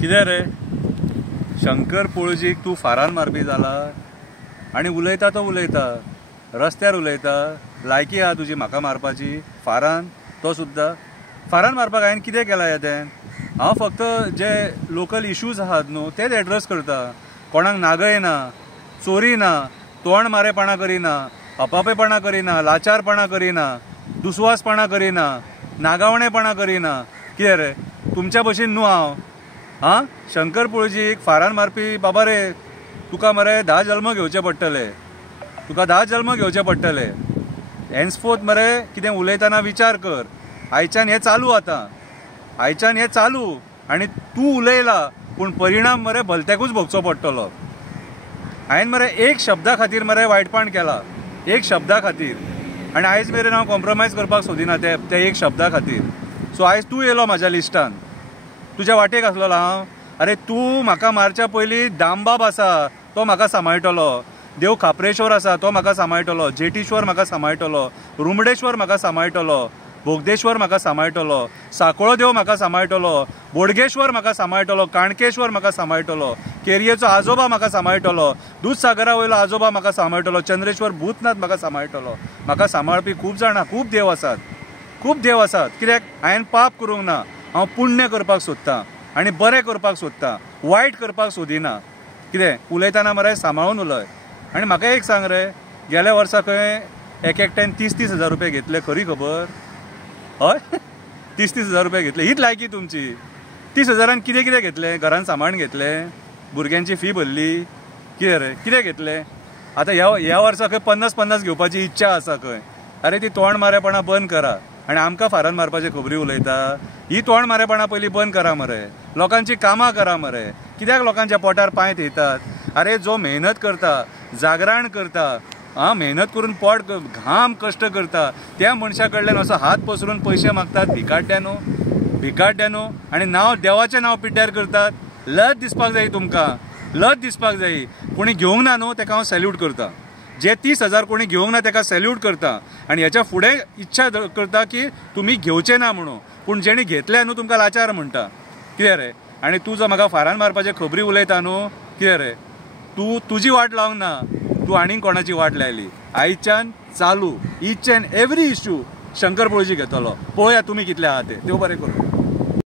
कितें रे शंकर पळजीक तूं फारान मारपी जाला आनी उलयता तो उलयता रस्त्यार उलयता लायकी आहा तुजी म्हाका मारपाची फारान तो सुद्दां फारान मारपाक हांवें कितें केलां येदें हांव फक्त जे लोकल इश्यूज आहात न्हू तेच एड्रेस करता कोणाक नागयना चोरी ना तोंड मारेपणा करिना अपापेपणा करिना लाचारपणा करिना दुस्वासपणा करिना नागावणेपणा करिना कितें रे तुमच्या भशेन न्हू हांव शंकर पळजीक फारान मारपी बाबा रे तुका मरे 10 जल्म घेवचे पडटले तुका 10 जल्म घेवचे पडटले हेन्सफोर्थ मरे कितें उलयतना विचार कर आयच्यान हें चालू आतां आयच्यान हें चालू आनी तूं उलयला पूण परिणाम मरे भलत्याकूच भोगचो पडटलो हांवें मरे एक शब्दा खातीर मरे वायटपण केला एक शब्दा खातीर आनी आयज मेरेन हांव कॉम्प्रोमायज करपाक सोदिना ते एक शब्दा खातीर सो आयज तूं येयलो म्हाज्या लिस्टान तुज्या वाटेक आसलोलो हांव अरे तूं म्हाका मारच्या पयलीं दामबाब आसा तो म्हाका सांबाळटलो देव खापरेश्वर आसा तो म्हाका सांबाळटलो जेटीश्वर म्हाका सांबाळटलो रुमडेश्वर म्हाका सांबाळटलो बोगदेश्वर म्हाका सांबाळटलो साकोळो देव म्हाका सांबाळटलो बोडगेश्वर म्हाका सांबाळटलो काणकेश्वर म्हाका सांबाळटलो केरयेचो आजोबा म्हाका सांबाळटलो दूधसागरा वयलो आजोबा म्हाका सांबाळटलो चंद्रेश्वर भूतनाथ म्हाका सांबाळटलो म्हाका सांबाळपी खूब जाणां खूब देव आसात कित्याक हांवें पाप करूंक ना हांव पुण्य करपाक सोदतां आनी बरें करपाक सोदतां वायट करपाक सोदिना कितें उलयतना मरे सांबाळून उलय आनी म्हाका एक सांग रे गेल्या वर्सा खंय एकट्यान 30-30 हजार रुपया घेतले खरी खबर हय 30-30 हजार रुपया घेतले हीच लायकी तुमची 30 हजारान कितें घेतले घरान सांबाळून घेतले भुरग्यांची फी भरली कितें रे कितें घेतले आतां ह्या वर्सा खंय 50-50 घेवपाची इच्छा आसा खंय अरे ती तोंड मारेपणां बंद करा आनी आमकां फारान मारपाचे खबरी उलयता ही तोंड मारेपणां पयलीं बंद करा मरे लोकांची कामां करा मरे कित्याक लोकांच्या पोटार पांय थेयतात अरे जो मेहनत करता जागरण करता मेहनत करून पोट घाम कश्ट करता त्या मनशा कडल्यान असो हात पसरून पयशे मागतात भिकाड्यानो आनी नांव देवाचें नांव पिड्ड्यार करतात लज दिसपाक जाय तुमकां लज दिसपाक जाय कोणी घेवंक ना न्हू ताका हांव सॅल्यूट करता जे 30 हजार कोणी घेवंक ना ताका सॅल्यूट करता आनी हेच्या फुडें इच्छा करता की तुमी घेवचे ना म्हणून पूण जेणी घेतल्या न्हू तुमकां लाचार म्हणटा कितें रे आनी तूं जो म्हाका फारान मारपाचे खबरी उलयता न्हू कितें रे तूं तुजी वाट लावंक ना तूं आनीक कोणाची वाट लायली आयच्यान चालू each and every issue Shankar पळजी घेतलो पळोवया तुमी कितले आहा ते देव बरें करूं